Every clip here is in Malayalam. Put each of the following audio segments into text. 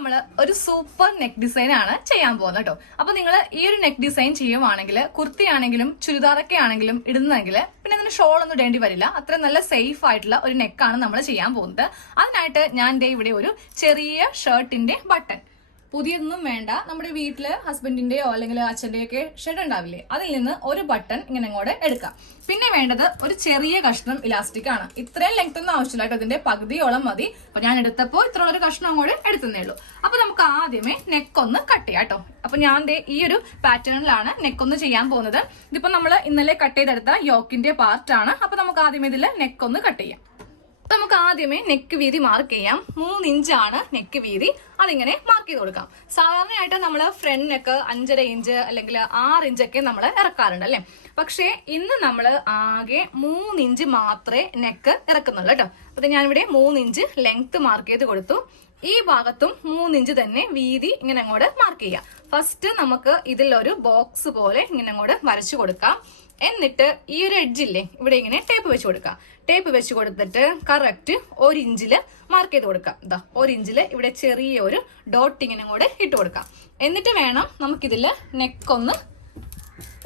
നമ്മൾ ഒരു സൂപ്പർ നെക്ക് ഡിസൈൻ ആണ് ചെയ്യാൻ പോകുന്നത് കേട്ടോ. അപ്പൊ നിങ്ങൾ ഈ ഒരു നെക്ക് ഡിസൈൻ ചെയ്യുവാണെങ്കിൽ കുർത്തി ആണെങ്കിലും ചുരിദാറൊക്കെ ആണെങ്കിലും ഇടുന്നെങ്കിൽ പിന്നെ അതിന് ഷോൾ ഒന്നും ഇടേണ്ടി വരില്ല. അത്ര നല്ല സേഫ് ആയിട്ടുള്ള ഒരു നെക്കാണ് നമ്മൾ ചെയ്യാൻ പോകുന്നത്. അതിനായിട്ട് ഞാൻ ഇവിടെ ഒരു ചെറിയ ഷർട്ടിന്റെ ബട്ടൺ, പുതിയതൊന്നും വേണ്ട, നമ്മുടെ വീട്ടില് ഹസ്ബൻഡിന്റെയോ അല്ലെങ്കിൽ അച്ഛന്റെയോ ഒക്കെ ഷർട്ട് ഉണ്ടാവില്ലേ, അതിൽ നിന്ന് ഒരു ബട്ടൺ ഇങ്ങനെ അങ്ങോട്ട് എടുക്കാം. പിന്നെ വേണ്ടത് ഒരു ചെറിയ കഷ്ണം ഇലാസ്റ്റിക് ആണ്. ഇത്രയും ലെങ്ത് ഒന്നും ആവശ്യമില്ല കേട്ടോ, ഇതിന്റെ പകുതിയോളം മതി. അപ്പൊ ഞാൻ എടുത്തപ്പോ ഇത്ര ഒരു കഷ്ണം അങ്ങോട്ട് എടുത്തേ ഉള്ളൂ. അപ്പൊ നമുക്ക് ആദ്യമേ നെക്കൊന്ന് കട്ട് ചെയ്യാം കേട്ടോ. അപ്പൊ ഞാൻ ഈ ഒരു പാറ്റേണിലാണ് നെക്കൊന്ന് ചെയ്യാൻ പോകുന്നത്. ഇതിപ്പോ നമ്മൾ ഇന്നലെ കട്ട് ചെയ്തെടുത്ത യോക്കിന്റെ പാർട്ട് ആണ്. അപ്പൊ നമുക്ക് ആദ്യം ഇതിൽ നെക്കൊന്ന് കട്ട് ചെയ്യാം. നമുക്ക് ആദ്യമേ നെക്ക് വീതി മാർക്ക് ചെയ്യാം. 3 ഇഞ്ചാണ് നെക്ക് വീതി. അതിങ്ങനെ മാർക്ക് ചെയ്ത് കൊടുക്കാം. സാധാരണയായിട്ട് നമ്മൾ ഫ്രണ്ട് നെക്ക് 5.5 ഇഞ്ച് അല്ലെങ്കിൽ 6 ഇഞ്ചൊക്കെ നമ്മൾ ഇറക്കാറുണ്ട് അല്ലെ. പക്ഷേ ഇന്ന് നമ്മൾ ആകെ 3 ഇഞ്ച് മാത്രമേ നെക്ക് ഇറക്കുന്നുള്ളൂ കേട്ടോ. അപ്പൊ ഞാനിവിടെ 3 ഇഞ്ച് ലെങ്ത് മാർക്ക് ചെയ്ത് കൊടുത്തു. ഈ ഭാഗത്തും 3 ഇഞ്ച് തന്നെ വീതി ഇങ്ങനെ അങ്ങോട്ട് മാർക്ക് ചെയ്യാം. ഫസ്റ്റ് നമുക്ക് ഇതിലൊരു ബോക്സ് പോലെ ഇങ്ങനെ അങ്ങോട്ട് വരച്ചു കൊടുക്കാം. എന്നിട്ട് ഈ ഒരു എഡ്ജില്ലേ ഇവിടെ ഇങ്ങനെ ടേപ്പ് വെച്ച് കൊടുക്കാം. ടേപ്പ് വെച്ച് കൊടുത്തിട്ട് കറക്റ്റ് 1 ഇഞ്ചില് മാർക്ക് ചെയ്ത് കൊടുക്കാം. ഇതാ 1 ഇഞ്ചില് ഇവിടെ ചെറിയൊരു ഡോട്ട് ഇങ്ങനെ കൂടെ ഇട്ട് കൊടുക്കാം. എന്നിട്ട് വേണം നമുക്കിതില് നെക്കൊന്ന്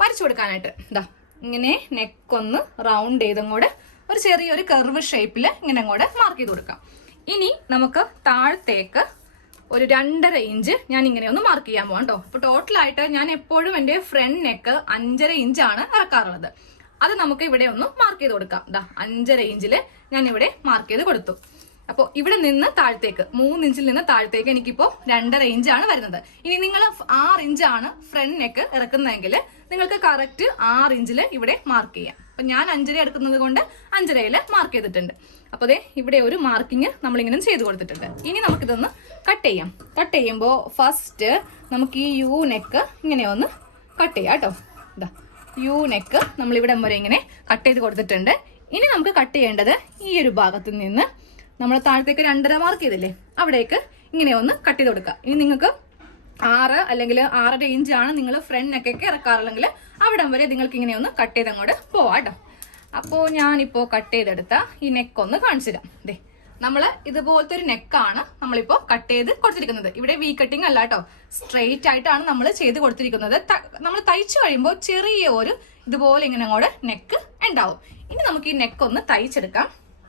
വരച്ചു കൊടുക്കാനായിട്ട്. ഇതാ ഇങ്ങനെ നെക്കൊന്ന് റൗണ്ട് ചെയ്തും കൂടെ ഒരു ചെറിയൊരു കർവ് ഷേപ്പില് ഇങ്ങനെ കൂടെ മാർക്ക് ചെയ്ത് കൊടുക്കാം. ഇനി നമുക്ക് താഴത്തേക്ക് ഒരു 2.5 ഇഞ്ച് ഞാൻ ഇങ്ങനെ ഒന്ന് മാർക്ക് ചെയ്യാൻ പോകാം കേട്ടോ. അപ്പൊ ടോട്ടലായിട്ട് ഞാൻ എപ്പോഴും എന്റെ ഫ്രണ്ട് നെക്ക് 5.5 ഇഞ്ചാണ് ഇറക്കാറുള്ളത്. അത് നമുക്ക് ഇവിടെ ഒന്ന് മാർക്ക് ചെയ്ത് കൊടുക്കാം. ദാ 5.5 ഇഞ്ചില് ഞാൻ ഇവിടെ മാർക്ക് ചെയ്ത് കൊടുത്തു. അപ്പൊ ഇവിടെ നിന്ന് താഴത്തേക്ക് 3 ഇഞ്ചിൽ നിന്ന് താഴത്തേക്ക് എനിക്കിപ്പോ 2.5 ഇഞ്ചാണ് വരുന്നത്. ഇനി നിങ്ങൾ 6 ഇഞ്ചാണ് ഫ്രണ്ട് നെക്ക് ഇറക്കുന്നതെങ്കിൽ നിങ്ങൾക്ക് കറക്റ്റ് 6 ഇഞ്ചില് ഇവിടെ മാർക്ക് ചെയ്യാം. അപ്പൊ ഞാൻ 5.5 എടുക്കുന്നത് കൊണ്ട് 5.5 മാർക്ക് ചെയ്തിട്ടുണ്ട്. അപ്പൊ അതെ ഇവിടെ ഒരു മാർക്കിങ് നമ്മളിങ്ങനെ ചെയ്ത് കൊടുത്തിട്ടുണ്ട്. ഇനി നമുക്കിതൊന്ന് കട്ട് ചെയ്യാം. കട്ട് ചെയ്യുമ്പോൾ ഫസ്റ്റ് നമുക്ക് ഈ യു നെക്ക് ഇങ്ങനെ ഒന്ന് കട്ട് ചെയ്യാം കേട്ടോ. ഇതാ യു നെക്ക് നമ്മൾ ഇവിടെ വരെ ഇങ്ങനെ കട്ട് ചെയ്ത് കൊടുത്തിട്ടുണ്ട്. ഇനി നമുക്ക് കട്ട് ചെയ്യേണ്ടത് ഈ ഒരു ഭാഗത്ത് നിന്ന് നമ്മൾ താഴത്തേക്ക് 2.5 മാർക്ക് ചെയ്തില്ലേ, അവിടേക്ക് ഇങ്ങനെ ഒന്ന് കട്ട് ചെയ്ത് കൊടുക്കുക. ഇനി നിങ്ങൾക്ക് 6 അല്ലെങ്കിൽ 6.5 ഇഞ്ചാണ് നിങ്ങൾ ഫ്രണ്ട് നെക്കൊക്കെ ഇറക്കാറുണ്ടെങ്കിൽ അവിടം വരെ നിങ്ങൾക്ക് ഇങ്ങനെ ഒന്ന് കട്ട് ചെയ്ത് അങ്ങോട്ട് പോവാം കേട്ടോ. അപ്പോൾ ഞാനിപ്പോ കട്ട് ചെയ്തെടുത്ത ഈ നെക്കൊന്ന് കാണിച്ചു തരാം. ദേ നമ്മള് ഇതുപോലത്തെ ഒരു നെക്കാണ് നമ്മളിപ്പോ കട്ട് ചെയ്ത് കൊടുത്തിരിക്കുന്നത്. ഇവിടെ വി കട്ടിങ് അല്ല കേട്ടോ, സ്ട്രെയിറ്റ് ആയിട്ടാണ് നമ്മൾ ചെയ്ത് കൊടുത്തിരിക്കുന്നത്. നമ്മൾ തയ്ച്ചു കഴിയുമ്പോൾ ചെറിയ ഒരു ഇതുപോലെ ഇങ്ങനെ അങ്ങോട്ട് നെക്ക് ഉണ്ടാവും. ഇനി നമുക്ക് ഈ നെക്ക് ഒന്ന് തയ്ച്ചെടുക്കാം.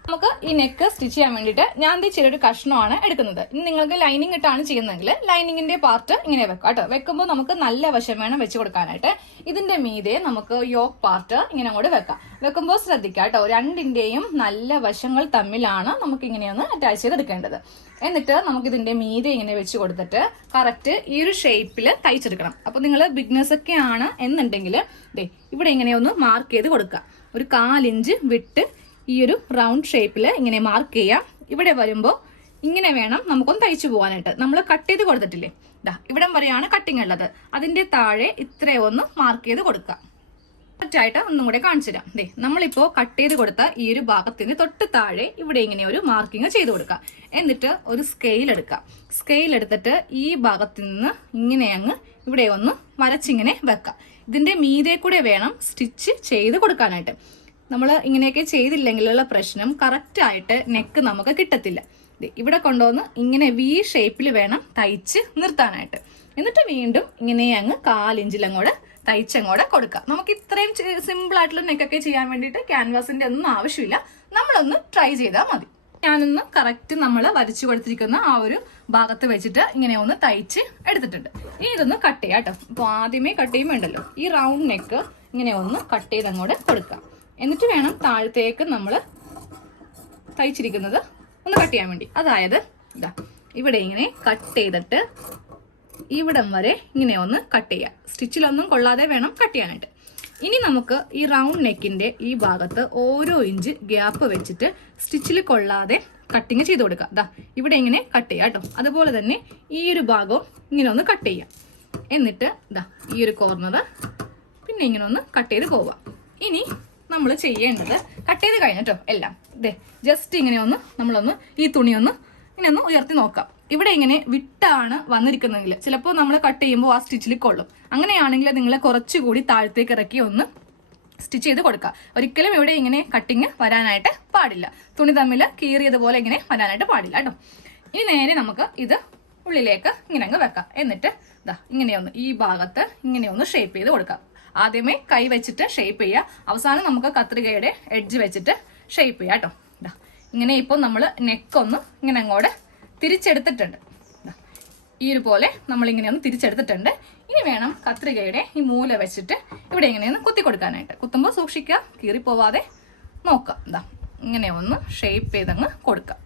നമുക്ക് ഈ നെക്ക് സ്റ്റിച്ച് ചെയ്യാൻ വേണ്ടിയിട്ട് ഞാൻ ചെറിയൊരു കഷ്ണമാണ് എടുക്കുന്നത്. ഇനി നിങ്ങൾക്ക് ലൈനിങ് ഇട്ടാണ് ചെയ്യുന്നതെങ്കിൽ ലൈനിങ്ങിന്റെ പാർട്ട് ഇങ്ങനെ വെക്കാം കേട്ടോ. വെക്കുമ്പോൾ നമുക്ക് നല്ല വശം വേണം വെച്ച് കൊടുക്കാനായിട്ട്. ഇതിന്റെ മീതെ നമുക്ക് യോക്ക് പാർട്ട് ഇങ്ങനെ അങ്ങോട്ട് വെക്കാം. വെക്കുമ്പോൾ ശ്രദ്ധിക്കാം കേട്ടോ, രണ്ടിന്റെയും നല്ല വശങ്ങൾ തമ്മിലാണ് നമുക്ക് ഇങ്ങനെയൊന്ന് അറ്റാച്ച് ചെയ്തെടുക്കേണ്ടത്. എന്നിട്ട് നമുക്ക് ഇതിന്റെ മീതെ ഇങ്ങനെ വെച്ച് കൊടുത്തിട്ട് കറക്റ്റ് ഈ ഒരു ഷേപ്പിൽ തയ്ച്ചെടുക്കണം. അപ്പൊ നിങ്ങൾ ബിഗ്നസ് ഒക്കെ ആണ് എന്നുണ്ടെങ്കിൽ ഇവിടെ ഇങ്ങനെയൊന്ന് മാർക്ക് ചെയ്ത് കൊടുക്കുക. ഒരു 4 ഇഞ്ച് വിട്ട് ഈ ഒരു റൗണ്ട് ഷേപ്പിൽ ഇങ്ങനെ മാർക്ക് ചെയ്യാം. ഇവിടെ വരുമ്പോൾ ഇങ്ങനെ വേണം നമുക്കൊന്ന് തയ്ച്ചു പോകാനായിട്ട്. നമ്മൾ കട്ട് ചെയ്ത് കൊടുത്തിട്ടില്ലേ, ഇതാ ഇവിടം വരെയാണ് കട്ടിങ് ഉള്ളത്. അതിന്റെ താഴെ ഇത്രയും ഒന്ന് മാർക്ക് ചെയ്ത് കൊടുക്കാം. കറക്റ്റായിട്ട് ഒന്നും കൂടെ കാണിച്ചു തരാം. നമ്മളിപ്പോ കട്ട് ചെയ്ത് കൊടുത്ത ഈ ഒരു ഭാഗത്തിന് തൊട്ട് താഴെ ഇവിടെ ഇങ്ങനെ ഒരു മാർക്കിങ് ചെയ്ത് കൊടുക്കാം. എന്നിട്ട് ഒരു സ്കെയിൽ എടുക്കാം. സ്കെയിൽ എടുത്തിട്ട് ഈ ഭാഗത്ത് നിന്ന് ഇങ്ങനെ അങ്ങ് ഇവിടെ ഒന്ന് വരച്ചിങ്ങനെ വെക്കാം. ഇതിന്റെ മീതെ കൂടെ വേണം സ്റ്റിച്ച് ചെയ്ത് കൊടുക്കാനായിട്ട്. നമ്മൾ ഇങ്ങനെയൊക്കെ ചെയ്തില്ലെങ്കിലുള്ള പ്രശ്നം കറക്റ്റ് ആയിട്ട് നെക്ക് നമുക്ക് കിട്ടത്തില്ല. ഇവിടെ കൊണ്ടുവന്ന് ഇങ്ങനെ വി ഷേപ്പിൽ വേണം തയ്ച്ച് നിർത്താനായിട്ട്. എന്നിട്ട് വീണ്ടും ഇങ്ങനെ അങ്ങ് 4 ഇഞ്ചിൽ അങ്ങോട്ട് തയ്ച്ചങ്ങോട്ട് കൊടുക്കാം. നമുക്ക് ഇത്രയും സിമ്പിൾ ആയിട്ടുള്ള നെക്കൊക്കെ ചെയ്യാൻ വേണ്ടിയിട്ട് ക്യാൻവാസിന്റെ ഒന്നും ആവശ്യമില്ല. നമ്മളൊന്ന് ട്രൈ ചെയ്താൽ മതി. ഞാനൊന്ന് കറക്റ്റ് നമ്മൾ വരച്ചു കൊടുത്തിരിക്കുന്ന ആ ഒരു ഭാഗത്ത് വെച്ചിട്ട് ഇങ്ങനെ ഒന്ന് തയ്ച്ച് എടുത്തിട്ടുണ്ട്. ഇനി ഇതൊന്ന് കട്ട് ചെയ്യാം കേട്ടോ. അപ്പൊ ആദ്യമേ കട്ട് ചെയ്യുമ്പോണ്ടല്ലോ ഈ റൗണ്ട് നെക്ക് ഇങ്ങനെ ഒന്ന് കട്ട് ചെയ്ത് അങ്ങോട്ട് കൊടുക്കാം. എന്നിട്ട് വേണം താഴത്തേക്ക് നമ്മൾ തയ്ച്ചിരിക്കുന്നത് ഒന്ന് കട്ട് ചെയ്യാൻ വേണ്ടി. അതായത് ഇതാ ഇവിടെ ഇങ്ങനെ കട്ട് ചെയ്തിട്ട് ഇവിടം വരെ ഇങ്ങനെ ഒന്ന് കട്ട് ചെയ്യാം. സ്റ്റിച്ചിലൊന്നും കൊള്ളാതെ വേണം കട്ട് ചെയ്യാനായിട്ട്. ഇനി നമുക്ക് ഈ റൗണ്ട് നെക്കിന്റെ ഈ ഭാഗത്ത് ഓരോ ഇഞ്ച് ഗ്യാപ്പ് വെച്ചിട്ട് സ്റ്റിച്ചിൽ കൊള്ളാതെ കട്ടിങ് ചെയ്ത് കൊടുക്കാം. ദാ ഇവിടെ ഇങ്ങനെ കട്ട് ചെയ്യാം കേട്ടോ. അതുപോലെ തന്നെ ഈ ഒരു ഭാഗവും ഇങ്ങനെ ഒന്ന് കട്ട് ചെയ്യാം. എന്നിട്ട് ദാ ഈ ഒരു കോർണർ പിന്നെ ഇങ്ങനെ ഒന്ന് കട്ട് ചെയ്ത് പോവാം. ഇനി നമ്മൾ ചെയ്യേണ്ടത് കട്ട് ചെയ്ത് കഴിഞ്ഞിട്ടോ എല്ലാം ജസ്റ്റ് ഇങ്ങനെ ഒന്ന് നമ്മളൊന്ന് ഈ തുണി ഒന്ന് ഇങ്ങനെ ഒന്ന് ഉയർത്തി നോക്കാം. ഇവിടെ ഇങ്ങനെ വിട്ടാണ് വന്നിരിക്കുന്നതെങ്കിൽ ചിലപ്പോൾ നമ്മൾ കട്ട് ചെയ്യുമ്പോൾ ആ സ്റ്റിച്ചിൽ കൊള്ളും. അങ്ങനെയാണെങ്കിൽ നിങ്ങൾ കുറച്ചുകൂടി താഴത്തേക്ക് ഇറക്കി ഒന്ന് സ്റ്റിച്ച് ചെയ്ത് കൊടുക്കുക. ഒരിക്കലും ഇവിടെ ഇങ്ങനെ കട്ടിങ് വരാനായിട്ട് പാടില്ല. തുണി തമ്മിൽ കീറിയതുപോലെ ഇങ്ങനെ വരാനായിട്ട് പാടില്ല കേട്ടോ. ഇനി നേരെ നമുക്ക് ഇത് ഉള്ളിലേക്ക് ഇങ്ങനെ അങ്ങ് വെക്കാം. എന്നിട്ട് ഇതാ ഇങ്ങനെയൊന്ന് ഈ ഭാഗത്ത് ഇങ്ങനെയൊന്ന് ഷേപ്പ് ചെയ്ത് കൊടുക്കാം. ആദ്യമേ കൈ വെച്ചിട്ട് ഷേപ്പ് ചെയ്യുക, അവസാനം നമുക്ക് കത്രികയുടെ എഡ്ജ് വെച്ചിട്ട് ഷേപ്പ് ചെയ്യാം കേട്ടോ. ഇതാ ഇങ്ങനെ ഇപ്പോൾ നമ്മൾ നെക്കൊന്ന് ഇങ്ങനെ അങ്ങോട്ട് തിരിച്ചെടുത്തിട്ടുണ്ട്. ഈ ഒരു പോലെ നമ്മളിങ്ങനെ ഒന്ന് തിരിച്ചെടുത്തിട്ടുണ്ട്. ഇനി വേണം കത്രികയുടെ ഈ മൂല വെച്ചിട്ട് ഇവിടെ ഇങ്ങനെയൊന്ന് കുത്തി കൊടുക്കാനായിട്ട്. കുത്തുമ്പോൾ സൂക്ഷിക്കുക, കീറിപ്പോവാതെ നോക്കാം. ഇതാ ഇങ്ങനെ ഒന്ന് ഷേപ്പ് ചെയ്തങ്ങ് കൊടുക്കാം.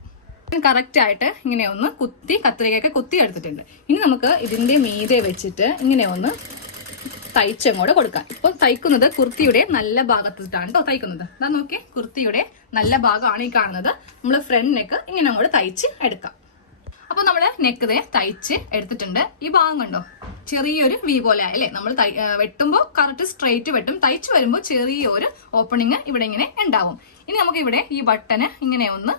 കറക്റ്റായിട്ട് ഇങ്ങനെ ഒന്ന് കുത്തി കത്രികയൊക്കെ കുത്തി എടുത്തിട്ടുണ്ട്. ഇനി നമുക്ക് ഇതിൻ്റെ മീതെ വെച്ചിട്ട് ഇങ്ങനെ ഒന്ന് തയ്ച്ചങ്ങോട്ട് കൊടുക്കാം. ഇപ്പോൾ തയ്ക്കുന്നത് കുർത്തിയുടെ നല്ല ഭാഗത്തിട്ടാണ് കേട്ടോ തയ്ക്കുന്നത്. അതാ നോക്കി, കുർത്തിയുടെ നല്ല ഭാഗമാണ് ഈ കാണുന്നത്. നമ്മൾ ഫ്രണ്ട് നെക്ക് ഇങ്ങനെ അങ്ങോട്ട് തയ്ച്ച് എടുക്കാം. അപ്പോൾ നമ്മൾ നെക്ക് തയ്ച്ച് എടുത്തിട്ടുണ്ട്. ഈ ഭാഗം കണ്ടോ, ചെറിയൊരു വി പോലെ ആയല്ലേ. നമ്മൾ വെട്ടുമ്പോൾ കറക്റ്റ് സ്ട്രെയിറ്റ് വെട്ടും, തയ്ച്ച് വരുമ്പോൾ ചെറിയൊരു ഓപ്പണിങ് ഇവിടെ ഇങ്ങനെ ഉണ്ടാവും. ഇനി നമുക്ക് ഇവിടെ ഈ ബട്ടന് ഇങ്ങനെ ഒന്ന്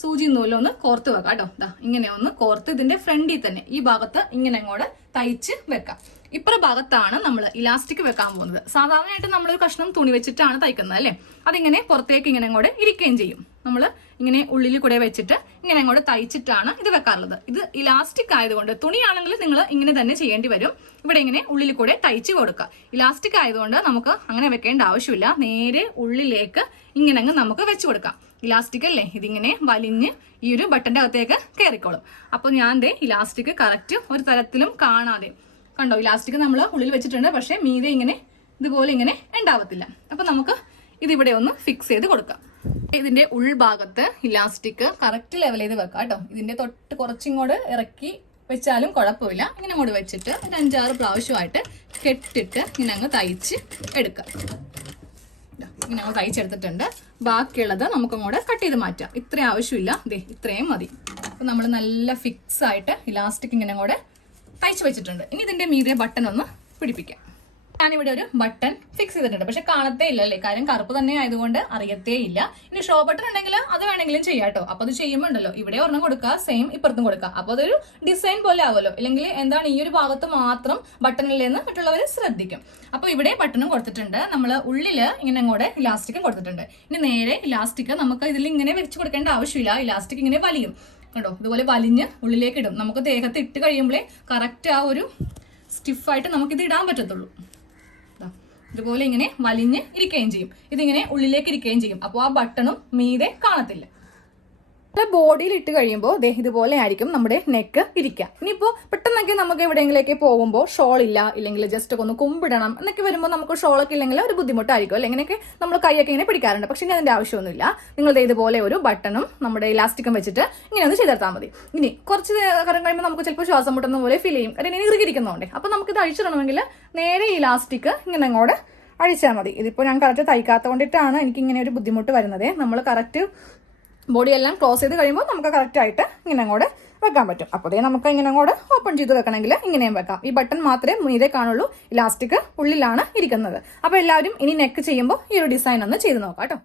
സൂചി നൂലൊന്ന് കോർത്ത് വെക്കാം കേട്ടോ. ഇതാ ഇങ്ങനെ ഒന്ന് കോർത്ത് ഇതിന്റെ ഫ്രണ്ടിൽ തന്നെ ഈ ഭാഗത്ത് ഇങ്ങനെ അങ്ങോട്ട് തയ്ച്ച് വെക്കാം. ഇപ്പുറ ഭാഗത്താണ് നമ്മൾ ഇലാസ്റ്റിക് വെക്കാൻ പോകുന്നത്. സാധാരണയായിട്ട് നമ്മളൊരു കഷ്ണം തുണി വെച്ചിട്ടാണ് തയ്ക്കുന്നത് അല്ലേ. അതിങ്ങനെ പുറത്തേക്ക് ഇങ്ങനെ അങ്ങോട്ട് ഇരിക്കുകയും ചെയ്യും. നമ്മൾ ഇങ്ങനെ ഉള്ളിൽ കൂടെ വെച്ചിട്ട് ഇങ്ങനെ അങ്ങോട്ട് തയ്ച്ചിട്ടാണ് ഇത് വെക്കാറുള്ളത്. ഇത് ഇലാസ്റ്റിക് ആയതുകൊണ്ട്, തുണിയാണെങ്കിൽ നിങ്ങൾ ഇങ്ങനെ തന്നെ ചെയ്യേണ്ടി വരും. ഇവിടെ ഇങ്ങനെ ഉള്ളിൽ കൂടെ തയ്ച്ച് കൊടുക്കുക. ഇലാസ്റ്റിക് ആയതുകൊണ്ട് നമുക്ക് അങ്ങനെ വെക്കേണ്ട ആവശ്യമില്ല. നേരെ ഉള്ളിലേക്ക് ഇങ്ങനെ അങ്ങ് നമുക്ക് വെച്ച് കൊടുക്കാം. ഇലാസ്റ്റിക് അല്ലേ, ഇതിങ്ങനെ വലിഞ്ഞ് ഈ ഒരു ബട്ടന്റെ അകത്തേക്ക് കയറിക്കോളും. അപ്പോൾ ഞാൻ ഇലാസ്റ്റിക് കറക്റ്റ് ഒരു തരത്തിലും കാണാതെ കണ്ടോ, ഇലാസ്റ്റിക് നമ്മൾ ഉള്ളിൽ വെച്ചിട്ടുണ്ട്, പക്ഷെ മീതെ ഇങ്ങനെ ഇതുപോലെ ഇങ്ങനെ ഉണ്ടാവത്തില്ല. അപ്പൊ നമുക്ക് ഇതിവിടെ ഒന്ന് ഫിക്സ് ചെയ്ത് കൊടുക്കാം. ഇതിന്റെ ഉൾഭാഗത്ത് ഇലാസ്റ്റിക് കറക്റ്റ് ലെവൽ ചെയ്ത് വെക്കാം കേട്ടോ. ഇതിന്റെ തൊട്ട് കുറച്ചിങ്ങോട്ട് ഇറക്കി വെച്ചാലും കുഴപ്പമില്ല. ഇങ്ങനെ അങ്ങോട്ട് വെച്ചിട്ട് ഒരു 5-6 പ്രാവശ്യമായിട്ട് കെട്ടിട്ട് ഇങ്ങനെ അങ്ങ് തയ്ച്ച് എടുക്കാം. ഇങ്ങനെ അങ്ങ് തയ്ച്ചെടുത്തിട്ടുണ്ട്. ബാക്കിയുള്ളത് നമുക്കങ്ങോട്ട് കട്ട് ചെയ്ത് മാറ്റാം. ഇത്രയും ആവശ്യമില്ല, ഇത്രയും മതി. അപ്പൊ നമ്മൾ നല്ല ഫിക്സ് ആയിട്ട് ഇലാസ്റ്റിക് ഇങ്ങനെ അങ്ങോട്ട് തയ്ച്ചു വെച്ചിട്ടുണ്ട്. ഇനി ഇതിന്റെ മീതെ ബട്ടൺ ഒന്ന് പിടിപ്പിക്കാം. ഞാനിവിടെ ഒരു ബട്ടൺ ഫിക്സ് ചെയ്തിട്ടുണ്ട്, പക്ഷെ കാണത്തേ ഇല്ല അല്ലേ, കാര്യം കറുപ്പ് തന്നെ ആയതുകൊണ്ട് അറിയത്തേ ഇല്ല. ഇനി ഷോ ബട്ടൺ ഉണ്ടെങ്കിൽ അത് വേണമെങ്കിലും ചെയ്യാം കേട്ടോ. അപ്പൊ അത് ചെയ്യുമ്പോൾ ഉണ്ടല്ലോ, ഇവിടെ ഒരെണ്ണം കൊടുക്കുക, സെയിം ഇപ്പുറത്തും കൊടുക്കുക. അപ്പൊ അതൊരു ഡിസൈൻ പോലെ ആവുമല്ലോ. അല്ലെങ്കിൽ എന്താണ് ഈ ഒരു ഭാഗത്ത് മാത്രം ബട്ടണില്ലെന്ന് മറ്റുള്ളവർ ശ്രദ്ധിക്കും. അപ്പൊ ഇവിടെ ബട്ടണും കൊടുത്തിട്ടുണ്ട്, നമ്മൾ ഉള്ളില് ഇങ്ങനെ അങ്ങോട്ട് ഇലാസ്റ്റിക്കും കൊടുത്തിട്ടുണ്ട്. ഇനി നേരെ ഇലാസ്റ്റിക് നമുക്ക് ഇതിൽ ഇങ്ങനെ വെച്ച് കൊടുക്കേണ്ട ആവശ്യമില്ല. ഇലാസ്റ്റിക് ഇങ്ങനെ വലിയും കേട്ടോ, ഇതുപോലെ വലിഞ്ഞ് ഉള്ളിലേക്ക് ഇടും. നമുക്ക് ദേഹത്ത് ഇട്ട് കഴിയുമ്പോഴേ കറക്റ്റ് ആ ഒരു സ്റ്റിഫായിട്ട് നമുക്കിത് ഇടാൻ പറ്റത്തുള്ളൂ. ഇതുപോലെ ഇങ്ങനെ വലിഞ്ഞ് ഇരിക്കുകയും ചെയ്യും. ഇതിങ്ങനെ ഉള്ളിലേക്ക് ഇരിക്കുകയും ചെയ്യും. അപ്പോൾ ആ ബട്ടണും മീതെ കാണത്തില്ല. ബോഡിയിൽ ഇട്ട് കഴിയുമ്പോൾ ഇതുപോലെ ആയിരിക്കും നമ്മുടെ നെക്ക് ഇരിക്കുക. ഇനിയിപ്പോൾ പെട്ടെന്നൊക്കെ നമുക്ക് എവിടെയെങ്കിലേക്ക് പോകുമ്പോൾ ഷോൾ ഇല്ല, ഇല്ലെങ്കിൽ ജസ്റ്റ് ഒക്കെ ഒന്ന് കുമ്പിടണം എന്നൊക്കെ വരുമ്പോൾ നമുക്ക് ഷോളൊക്കെ ഇല്ലെങ്കിൽ ഒരു ബുദ്ധിമുട്ടായിരിക്കും അല്ലെ. ഇങ്ങനെയൊക്കെ നമ്മൾ കൈയൊക്കെ ഇങ്ങനെ പിടിക്കാറുണ്ട്. പക്ഷെ അതിന്റെ ആവശ്യമൊന്നുമില്ല. നിങ്ങൾ ഇതുപോലെ ഒരു ബട്ടണും നമ്മുടെ ഇലാസ്റ്റിക്കും വെച്ചിട്ട് ഇങ്ങനെ ഒന്ന് ചെയ്തെടുത്താൽ മതി. ഇനി കുറച്ച് കാലം കഴിയുമ്പോൾ നമുക്ക് ചിലപ്പോൾ ശ്വാസം മുട്ടുന്ന പോലെ ഫീൽ ചെയ്യും, അല്ലെങ്കിൽ ഇറുകിയിരിക്കുന്നുണ്ട്. അപ്പോൾ നമുക്കിത് അഴിച്ചിടണമെങ്കിൽ നേരെ ഇലാസ്റ്റിക് ഇങ്ങനെ അങ്ങോട്ട് അഴിച്ചാൽ മതി. ഇതിപ്പോൾ ഞാൻ കറക്റ്റ് തയ്ക്കാത്ത കൊണ്ടിട്ടാണ് എനിക്ക് ഇങ്ങനെ ഒരു ബുദ്ധിമുട്ട് വരുന്നത്. നമ്മൾ കറക്റ്റ് ബോഡി എല്ലാം ക്ലോസ് ചെയ്ത് കഴിയുമ്പോൾ നമുക്ക് കറക്റ്റ് ആയിട്ട് ഇങ്ങനെ അങ്ങോട്ട് വെക്കാൻ പറ്റും. അപ്പോൾ നമുക്ക് ഇങ്ങനെ അങ്ങോട്ട് ഓപ്പൺ ചെയ്ത് വെക്കണമെങ്കിൽ ഇങ്ങനെയും വെക്കാം. ഈ ബട്ടൺ മാത്രമേ മീതെ കാണുള്ളൂ, ഇലാസ്റ്റിക് ഉള്ളിലാണ് ഇരിക്കുന്നത്. അപ്പോൾ എല്ലാവരും ഇനി നെക്ക് ചെയ്യുമ്പോൾ ഈ ഒരു ഡിസൈൻ ഒന്ന് ചെയ്ത് നോക്കാം കേട്ടോ.